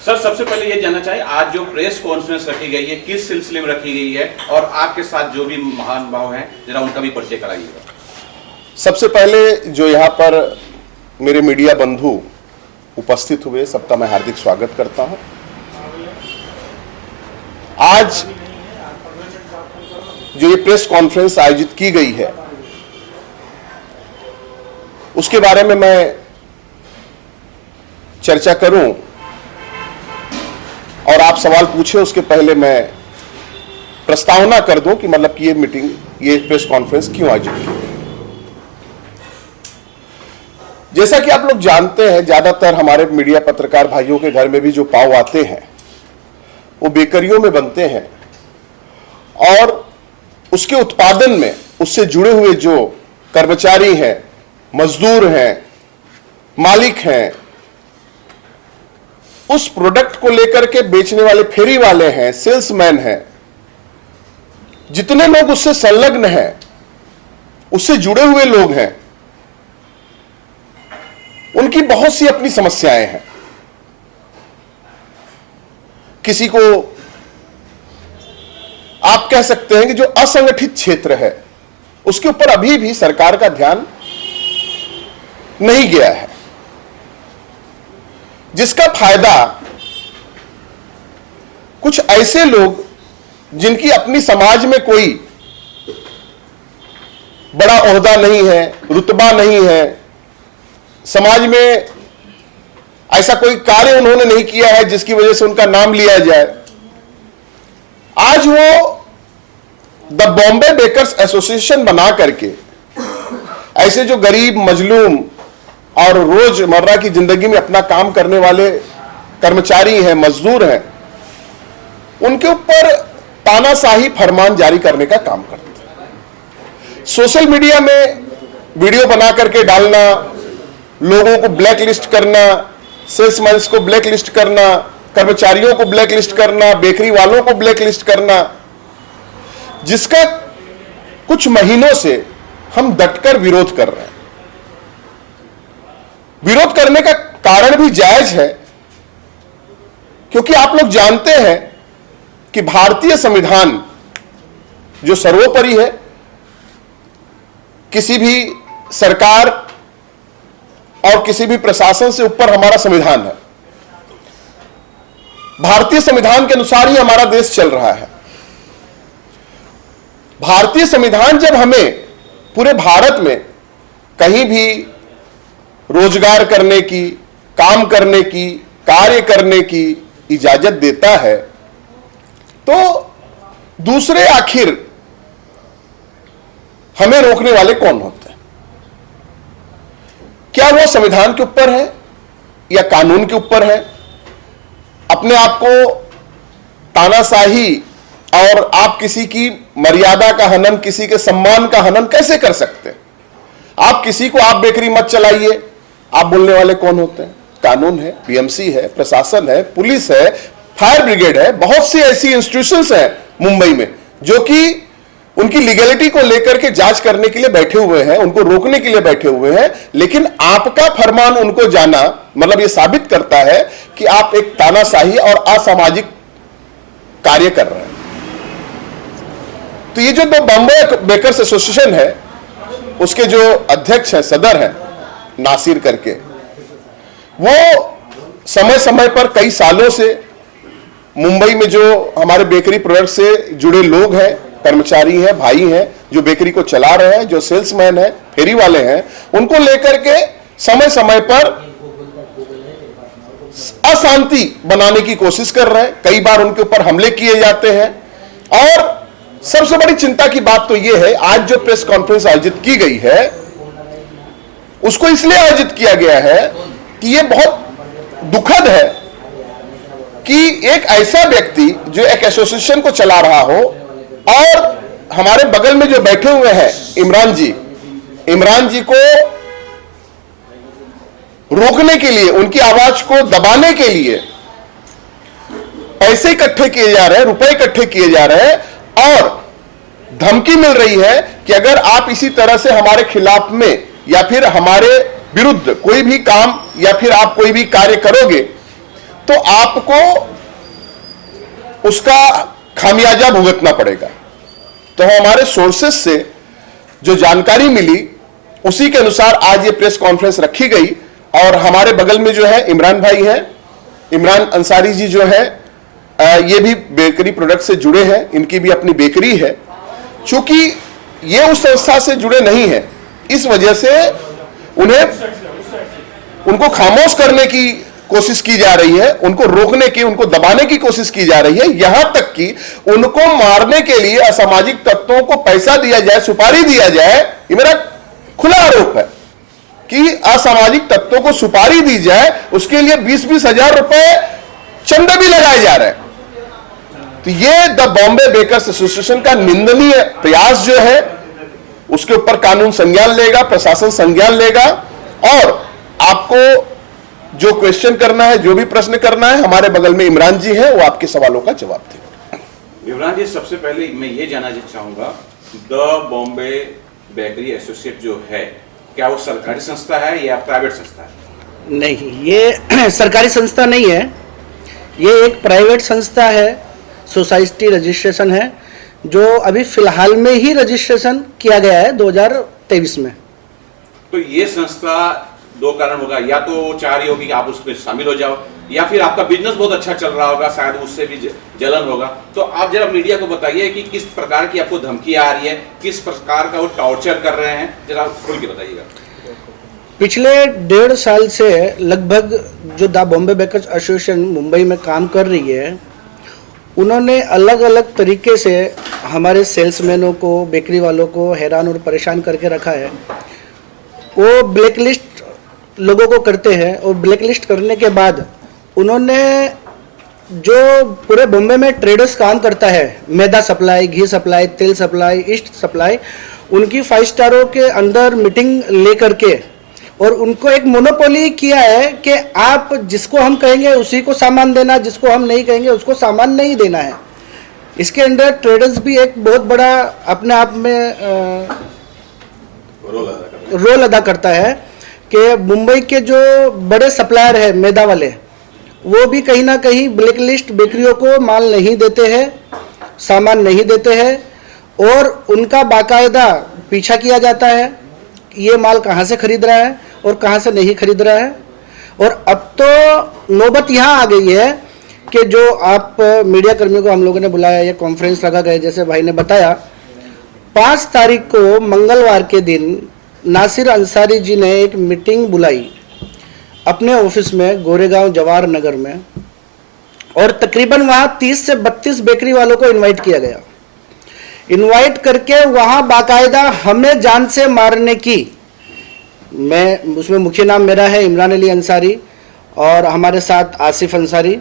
Sir, सबसे पहले ये जानना चाहिए, आज जो प्रेस कॉन्फ्रेंस रखी गई है किस सिलसिले में रखी गई है, और आपके साथ जो भी महान भाव हैं जरा उनका भी परिचय कराइएगा। सबसे पहले जो यहाँ पर मेरे मीडिया बंधु उपस्थित हुए, सबका मैं हार्दिक स्वागत करता हूँ। आज जो ये प्रेस कॉन्फ्रेंस आयोजित की गई है उसके बारे में मैं चर्चा करूं और आप सवाल पूछे उसके पहले मैं प्रस्तावना कर दूं कि मतलब कि ये मीटिंग, ये प्रेस कॉन्फ्रेंस क्यों आयोजित की गई। जैसा कि आप लोग जानते हैं, ज्यादातर हमारे मीडिया पत्रकार भाइयों के घर में भी जो पाव आते हैं वो बेकरियों में बनते हैं और उसके उत्पादन में उससे जुड़े हुए जो कर्मचारी हैं, मजदूर हैं, मालिक हैं, उस प्रोडक्ट को लेकर के बेचने वाले फेरी वाले हैं, सेल्समैन हैं, जितने लोग उससे संलग्न हैं, उससे जुड़े हुए लोग हैं, उनकी बहुत सी अपनी समस्याएं हैं। किसी को आप कह सकते हैं कि जो असंगठित क्षेत्र है उसके ऊपर अभी भी सरकार का ध्यान नहीं गया है, जिसका फायदा कुछ ऐसे लोग जिनकी अपनी समाज में कोई बड़ा ओहदा नहीं है, रुतबा नहीं है, समाज में ऐसा कोई कार्य उन्होंने नहीं किया है जिसकी वजह से उनका नाम लिया जाए, आज वो द बॉम्बे बेकर्स एसोसिएशन बना करके ऐसे जो गरीब, मजलूम और रोजमर्रा की जिंदगी में अपना काम करने वाले कर्मचारी हैं, मजदूर हैं, उनके ऊपर तानाशाही फरमान जारी करने का काम करते हैं। सोशल मीडिया में वीडियो बना करके डालना, लोगों को ब्लैक लिस्ट करना, सेल्समैन को ब्लैक लिस्ट करना, कर्मचारियों को ब्लैक लिस्ट करना, बेकरी वालों को ब्लैक लिस्ट करना, जिसका कुछ महीनों से हम डटकर विरोध कर रहे हैं। विरोध करने का कारण भी जायज है, क्योंकि आप लोग जानते हैं कि भारतीय संविधान जो सर्वोपरि है, किसी भी सरकार और किसी भी प्रशासन से ऊपर हमारा संविधान है। भारतीय संविधान के अनुसार ही हमारा देश चल रहा है। भारतीय संविधान जब हमें पूरे भारत में कहीं भी रोजगार करने की, काम करने की, कार्य करने की इजाजत देता है, तो दूसरे आखिर हमें रोकने वाले कौन होते हैं? क्या वो संविधान के ऊपर है या कानून के ऊपर है? अपने आप को तानाशाही और आप किसी की मर्यादा का हनन, किसी के सम्मान का हनन कैसे कर सकते हैं? आप किसी को आप बेकरी मत चलाइए, आप बोलने वाले कौन होते हैं? कानून है, पीएमसी है, प्रशासन है, पुलिस है, फायर ब्रिगेड है, बहुत सी ऐसी इंस्टीट्यूशंस हैं मुंबई में जो कि उनकी लीगलिटी को लेकर के जांच करने के लिए बैठे हुए हैं, उनको रोकने के लिए बैठे हुए हैं। लेकिन आपका फरमान उनको जाना मतलब यह साबित करता है कि आप एक तानाशाही और असामाजिक कार्य कर रहे हैं। तो ये जो बॉम्बे बेकर्स एसोसिएशन है, उसके जो अध्यक्ष हैं, सदर हैं नासिर करके, वो समय समय पर कई सालों से मुंबई में जो हमारे बेकरी प्रोडक्ट से जुड़े लोग हैं, कर्मचारी हैं, भाई हैं, जो बेकरी को चला रहे हैं, जो सेल्समैन हैं, फेरी वाले हैं, उनको लेकर के समय समय पर अशांति बनाने की कोशिश कर रहे हैं। कई बार उनके ऊपर हमले किए जाते हैं। और सबसे बड़ी चिंता की बात तो यह है, आज जो प्रेस कॉन्फ्रेंस आयोजित की गई है उसको इसलिए आयोजित किया गया है कि यह बहुत दुखद है कि एक ऐसा व्यक्ति जो एक एसोसिएशन को चला रहा हो, और हमारे बगल में जो बैठे हुए हैं इमरान जी को रोकने के लिए, उनकी आवाज को दबाने के लिए पैसे इकट्ठे किए जा रहे हैं, रुपए इकट्ठे किए जा रहे हैं और धमकी मिल रही है कि अगर आप इसी तरह से हमारे खिलाफ में या फिर हमारे विरुद्ध कोई भी काम या फिर आप कोई भी कार्य करोगे तो आपको उसका खामियाजा भुगतना पड़ेगा। तो हमारे सोर्सेस से जो जानकारी मिली उसी के अनुसार आज ये प्रेस कॉन्फ्रेंस रखी गई। और हमारे बगल में जो है इमरान भाई हैं, इमरान अंसारी जी जो है ये भी बेकरी प्रोडक्ट से जुड़े हैं, इनकी भी अपनी बेकरी है। चूंकि ये उस संस्था से जुड़े नहीं है, इस वजह से उनको खामोश करने की कोशिश की जा रही है, उनको रोकने की, उनको दबाने की कोशिश की जा रही है। यहां तक कि उनको मारने के लिए असामाजिक तत्वों को पैसा दिया जाए, सुपारी दिया जाए। ये मेरा खुला आरोप है कि असामाजिक तत्वों को सुपारी दी जाए, उसके लिए 20-20 हजार रुपए चंदे भी लगाए जा रहे हैं। तो ये द बॉम्बे बेकर्स एसोसिएशन का निंदनीय प्रयास जो है उसके ऊपर कानून संज्ञान लेगा, प्रशासन संज्ञान लेगा। और आपको जो क्वेश्चन करना है, जो भी प्रश्न करना है, हमारे बगल में इमरान जी हैं, वो आपके सवालों का जवाब देंगे। इमरान जी, सबसे पहले मैं ये जानना चाहूंगा, द बॉम्बे बेकरी एसोसिएट जो है, क्या वो सरकारी संस्था है या प्राइवेट संस्था है? नहीं, ये सरकारी संस्था नहीं है, ये एक प्राइवेट संस्था है, सोसाइटी रजिस्ट्रेशन है, जो अभी फिलहाल में ही रजिस्ट्रेशन किया गया है 2023 में। तो ये संस्था दो कारण होगा, या तो वो चाह रही होगी कि आप उसमें शामिल हो जाओ, या फिर आपका बिजनेस बहुत अच्छा चल रहा होगा, शायद उससे भी जलन होगा। तो आप जरा मीडिया को बताइए कि किस प्रकार की आपको धमकी आ रही है, किस प्रकार का वो टॉर्चर कर रहे हैं, जरा खुल के बताइएगा। पिछले 1.5 साल से लगभग जो the Bombay bakers association Mumbai में काम कर रही है, उन्होंने अलग अलग तरीके से हमारे सेल्समैनों को, बेकरी वालों को हैरान और परेशान करके रखा है। वो ब्लैकलिस्ट लोगों को करते हैं और ब्लैकलिस्ट करने के बाद उन्होंने जो पूरे बॉम्बे में ट्रेडर्स काम करता है, मैदा सप्लाई, घी सप्लाई, तेल सप्लाई, ईस्ट सप्लाई, उनकी 5 स्टारों के अंदर मीटिंग ले करके और उनको एक मोनोपोली किया है कि आप जिसको हम कहेंगे उसी को सामान देना, जिसको हम नहीं कहेंगे उसको सामान नहीं देना है। इसके अंदर ट्रेडर्स भी एक बहुत बड़ा अपने आप में रोल अदा करता है कि मुंबई के जो बड़े सप्लायर है मैदा वाले, वो भी कहीं ना कहीं ब्लैकलिस्ट बेकरियों को माल नहीं देते हैं, सामान नहीं देते हैं और उनका बाकायदा पीछा किया जाता है ये माल कहाँ से खरीद रहा है और कहाँ से नहीं खरीद रहा है। और अब तो नौबत यहाँ आ गई है कि जो आप मीडिया कर्मियों को हम लोगों ने बुलाया, ये कॉन्फ्रेंस लगा गया, जैसे भाई ने बताया, 5 तारीख को मंगलवार के दिन नासिर अंसारी जी ने एक मीटिंग बुलाई अपने ऑफिस में गोरेगांव जवाहर नगर में, और तकरीबन वहाँ 30 से 32 बेकरी वालों को इनवाइट किया गया। इनवाइट करके वहाँ बाकायदा हमें जान से मारने की, मैं उसमें मुख्य नाम मेरा है इमरान अली अंसारी, और हमारे साथ आसिफ अंसारी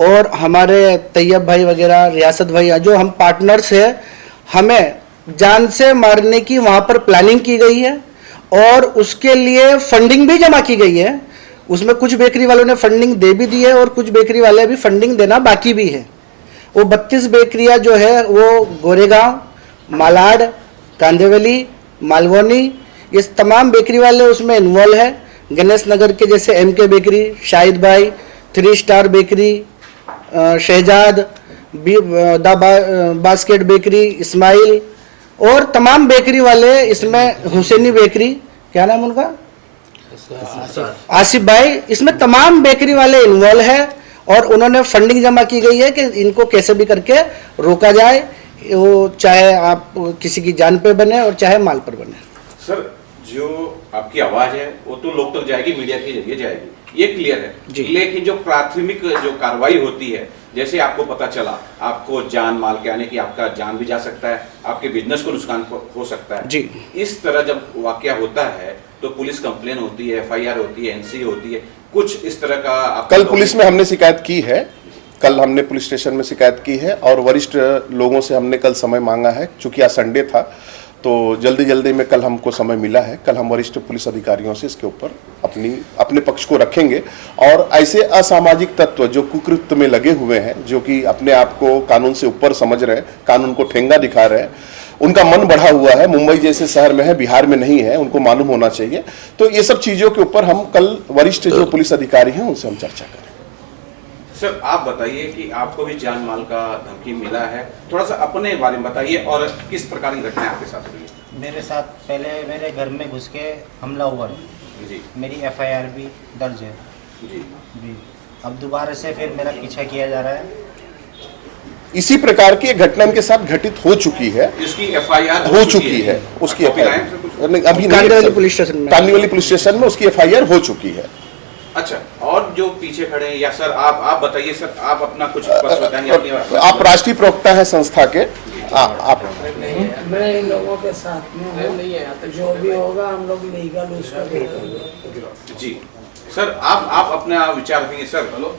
और हमारे तैयब भाई वगैरह, रियासत भाई, जो हम पार्टनर्स हैं, हमें जान से मारने की वहाँ पर प्लानिंग की गई है और उसके लिए फंडिंग भी जमा की गई है। उसमें कुछ बेकरी वालों ने फंडिंग दे भी दी है और कुछ बेकरी वाले अभी फंडिंग देना बाकी भी है। वो 32 बेकरियाँ जो है वो गोरेगांव, मालाड, कांदेवली, मालवनी, ये तमाम बेकरी वाले उसमें इन्वॉल्व है। गणेश नगर के जैसे MK बेकरी, शाहिद भाई, 3 star bakery, Shahzad, basket bakery, Ismail और तमाम बेकरी वाले, इसमें हुसैनी बेकरी, क्या नाम उनका, आसिफ भाई, इसमें तमाम बेकरी वाले इन्वॉल्व है और उन्होंने फंडिंग जमा की गई है कि इनको कैसे भी करके रोका जाए, वो चाहे आप किसी की जान पे बने और चाहे माल पर बने। सर, जो आपकी आवाज है वो तो लोग तक जाएगी, मीडिया के जरिए जाएगी, ये क्लियर है, लेकिन जो प्राथमिक जो कार्रवाई होती है, जैसे आपको पता चला आपको जान माल के आने की, आपका जान भी जा सकता है, आपके बिजनेस को नुकसान हो सकता है जी। इस तरह जब वाकया होता है तो पुलिस कंप्लेन होती है, FIR होती है, NC होती है, कुछ इस तरह का कल पुलिस में हमने शिकायत की है, कल हमने पुलिस स्टेशन में शिकायत की है और वरिष्ठ लोगों से हमने कल समय मांगा है। चूंकि आज संडे था तो जल्दी में कल हमको समय मिला है, कल हम वरिष्ठ पुलिस अधिकारियों से इसके ऊपर अपने पक्ष को रखेंगे। और ऐसे असामाजिक तत्व जो कुकृत्य में लगे हुए हैं, जो कि अपने आप को कानून से ऊपर समझ रहे हैं, कानून को ठेंगा दिखा रहे हैं, उनका मन बढ़ा हुआ है, मुंबई जैसे शहर में है, बिहार में नहीं है, उनको मालूम होना चाहिए। तो ये सब चीजों के ऊपर हम कल वरिष्ठ जो पुलिस अधिकारी हैं उनसे हम चर्चा करें। सर आप बताइए कि आपको भी जान माल का धमकी मिला है, थोड़ा सा अपने बारे में बताइए और किस प्रकार की घटनाएं आपके साथ हुई है। मेरे साथ पहले मेरे घर में घुस के हमला हुआ है, जी मेरी FIR भी दर्ज है जी जी। अब दोबारा से फिर मेरा पीछा किया जा रहा है। इसी प्रकार की एक घटना इनके साथ घटित हो चुकी है, इसकी FIR हो चुकी है, उसकी कॉपी लाएं FIR सर कुछ? अभी कांदिवली नहीं, पुलिस स्टेशन में। कांदिवली पुलिस स्टेशन में उसकी FIR हो चुकी है। अच्छा, और जो पीछे खड़े हैं या सर आप बताइए सर, आप अपना कुछ पक्ष बताएंगे अपनी आप राष्ट्रीय प्रवक्ता है संस्था के, आप मैं इन लोगों के साथ में हूँ, जो भी होगा हम लोग लीगल उसका देखेंगे। जी सर, आप अपना विचार रखेंगे सर। हेलो,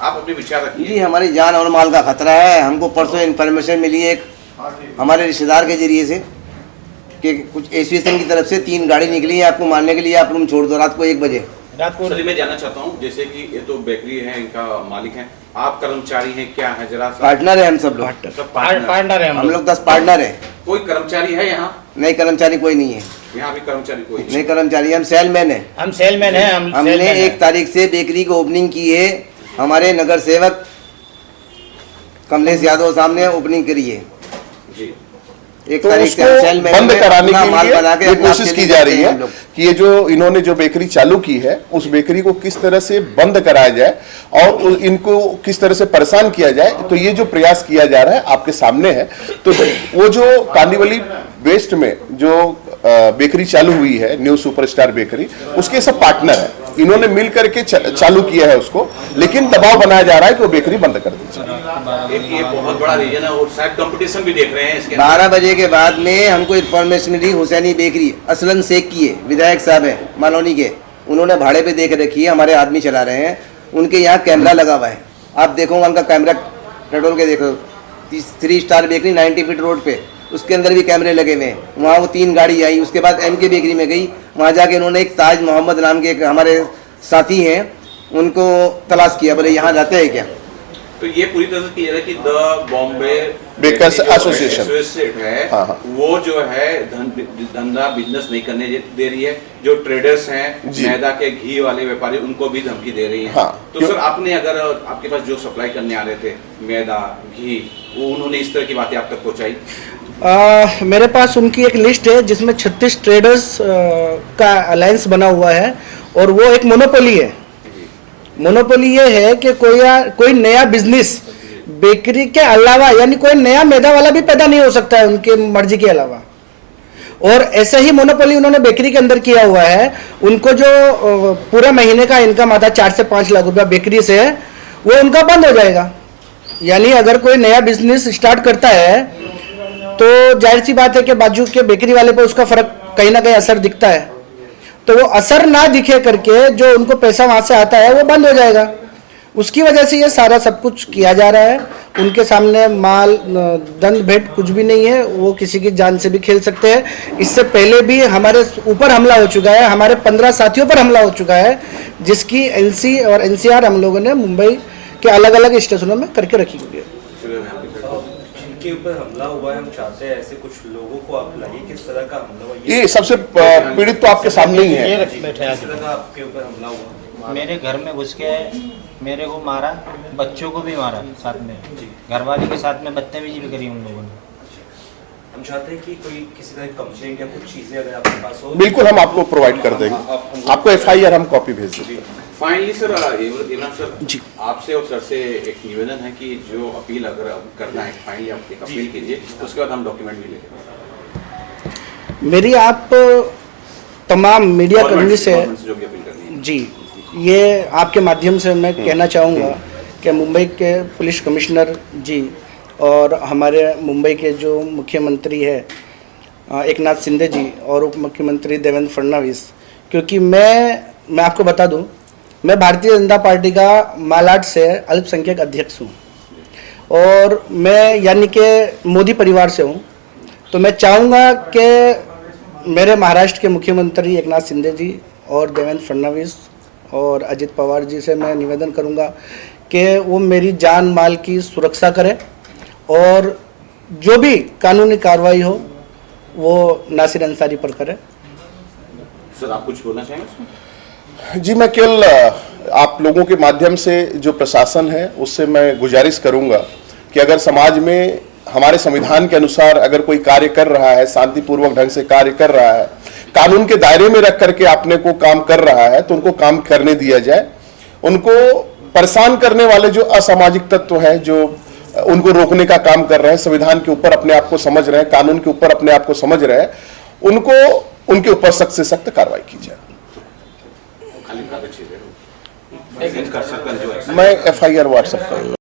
आप अपने विचार जी, रखिए। हमारी जान और माल का खतरा है। हमको परसों इन्फॉर्मेशन मिली है एक हमारे रिश्तेदार के जरिए से कि कुछ एसोसिएशन की तरफ से 3 गाड़ी निकली है आपको मारने के लिए, आप रूम छोड़ दो रात को 1 बजे। सर मैं जानना चाहता हूँ, जैसे कि ये तो बेकरी है, इनका मालिक है, आप कर्मचारी हैं, क्या है जरा सा? पार्टनर है हम सब लोग, सब पार्टनर। पार्टनर है हम लोग 10 पार्टनर है। कोई कर्मचारी है यहाँ? नहीं, कर्मचारी कोई नहीं है। यहाँ भी कर्मचारी कोई नहीं कर्मचारी, हम सेलमैन है। हम सेलमैन हैं। हमने 1 तारीख से बेकरी को ओपनिंग की है। हमारे नगर सेवक कमलेश यादव साहब ने ओपनिंग करी है। जी 1 तो तारीख से उसको हम सेलमैन बंद में कराने अपना के माल बना के लिए ये अपना कोशिश सेलिंग की जा करते रही हैं है हम लोग। कि ये जो इन्होंने जो बेकरी चालू की है उस बेकरी को किस तरह से बंद कराया जाए और इनको किस तरह से परेशान किया जाए। तो ये जो प्रयास किया जा रहा है आपके सामने है। तो वो जो कांदिवली वेस्ट में जो बेकरी चालू हुई है, न्यू सुपरस्टार बेकरी, उसके सब पार्टनर है। इन्होंने मिल करके चालू किया है उसको, लेकिन दबाव बनाया जा रहा है कि वो बेकरी बंद कर दी जाए। ये बहुत बड़ा रीजन है और शायद कंपटीशन भी देख रहे हैं इसके 12 बजे के बाद में हमको इन्फॉर्मेशन मिली हुसैनी बेकरी असलन शेख की है, विधायक साहब है मालौनी के, उन्होंने भाड़े पे देख रखी है, हमारे आदमी चला रहे हैं, उनके यहाँ कैमरा लगा हुआ है। आप देखोगे उनका कैमरा टटोल के देखो, 3 स्टार बेकरी 90 फीट रोड पे, उसके अंदर भी कैमरे लगे हुए हैं। वहाँ वो 3 गाड़ी आई, उसके बाद MK बेकरी में गई, वहाँ जाके उन्होंने एक ताज मोहम्मद नाम के एक हमारे साथी हैं उनको तलाश किया, बोले यहाँ जाते हैं क्या। तो ये पूरी तरह से क्लियर है कि द बॉम्बे बेकर्स एसोसिएशन है, हाँ, हाँ। वो जो है धंधा बिजनेस नहीं करने दे रही है। जो ट्रेडर्स हैं, मैदा के घी वाले व्यापारी, उनको भी धमकी दे रही है। हाँ। तो सर आपने अगर आपके पास जो सप्लाई करने आ रहे थे मैदा घी, वो उन्होंने इस तरह की बातें आप तक पहुंचाई? मेरे पास उनकी एक लिस्ट है जिसमें 36 ट्रेडर्स का अलायंस बना हुआ है और वो एक मोनोपोली है। मोनोपोली ये है कि कोई नया बिजनेस बेकरी के अलावा, यानी कोई नया मैदा वाला भी पैदा नहीं हो सकता है उनके मर्जी के अलावा। और ऐसे ही मोनोपोली उन्होंने बेकरी के अंदर किया हुआ है। उनको जो पूरा महीने का इनकम आता है 4 से 5 लाख रुपया बेकरी से, वो उनका बंद हो जाएगा। यानी अगर कोई नया बिजनेस स्टार्ट करता है तो जाहिर सी बात है कि बाजू के बेकरी वाले पे उसका फर्क कहीं ना कहीं असर दिखता है। तो वो असर ना दिखे करके जो उनको पैसा वहां से आता है वो बंद हो जाएगा। उसकी वजह से ये सारा सब कुछ किया जा रहा है। उनके सामने माल दंड भेंट कुछ भी नहीं है, वो किसी की जान से भी खेल सकते हैं। इससे पहले भी हमारे ऊपर हमला हो चुका है, हमारे 15 साथियों पर हमला हो चुका है, जिसकी NC और NCR हम लोगों ने मुंबई के अलग अलग स्टेशनों में करके रखी हुई है। जिनके ऊपर हमला हुआ है, हम चाहते हैं ऐसे कुछ लोगों को आप लाइए, किस तरह का हमला हुआ ये सबसे पीड़ित तो आपके सामने ही है। किस तरह का आपके ऊपर हमला हुआ? मेरे घर में घुस के मेरे को मारा, बच्चों को भी मारा, साथ में घरवाली के साथ में बदतमीजी भी करी उन लोगों ने। हम चाहते हैं कि कोई किसी तरह की कंप्लेंट या कुछ चीजें अगर आपके पास हो, बिल्कुल हम आपको प्रोवाइड कर देंगे। आपको FIR हम कॉपी भेज देंगे। फाइनली सर, इमरान सर, आपसे और सर से एक निवेदन है कि जो अपील अगर करना है, फाइनली आप एक अपील कीजिए, उसके बाद हम डॉक्यूमेंट भी लेंगे। मेरी आप तमाम मीडिया कर्मी से जो भी अपील करनी है जी, ये आपके माध्यम से मैं कहना चाहूँगा कि मुंबई के पुलिस कमिश्नर जी और हमारे मुंबई के जो मुख्यमंत्री है एकनाथ शिंदे जी और उप मुख्यमंत्री देवेंद्र फडणवीस, क्योंकि मैं आपको बता दूं, मैं भारतीय जनता पार्टी का मालाड से अल्पसंख्यक अध्यक्ष हूँ और मैं यानी कि मोदी परिवार से हूँ। तो मैं चाहूँगा कि मेरे महाराष्ट्र के मुख्यमंत्री एकनाथ शिंदे जी और देवेंद्र फडणवीस और अजित पवार जी से मैं निवेदन करूँगा कि वो मेरी जान माल की सुरक्षा करें और जो भी कानूनी कार्रवाई हो वो नासिर अंसारी पर करें। सर आप कुछ बोलना चाहेंगे? जी, मैं केवल आप लोगों के माध्यम से जो प्रशासन है उससे मैं गुजारिश करूंगा कि अगर समाज में हमारे संविधान के अनुसार अगर कोई कार्य कर रहा है, शांतिपूर्वक ढंग से कार्य कर रहा है, कानून के दायरे में रख करके अपने को काम कर रहा है, तो उनको काम करने दिया जाए। उनको परेशान करने वाले जो असामाजिक तत्व हैं, जो उनको रोकने का काम कर रहे हैं, संविधान के ऊपर अपने आप को समझ रहे हैं, कानून के ऊपर अपने आप को समझ रहे हैं, उनको उनके ऊपर सख्त से सख्त कार्रवाई की जाए। खाली कागज चाहिए, कर सकते हैं जो मैं FIR व्हाट्सएप करूंगा।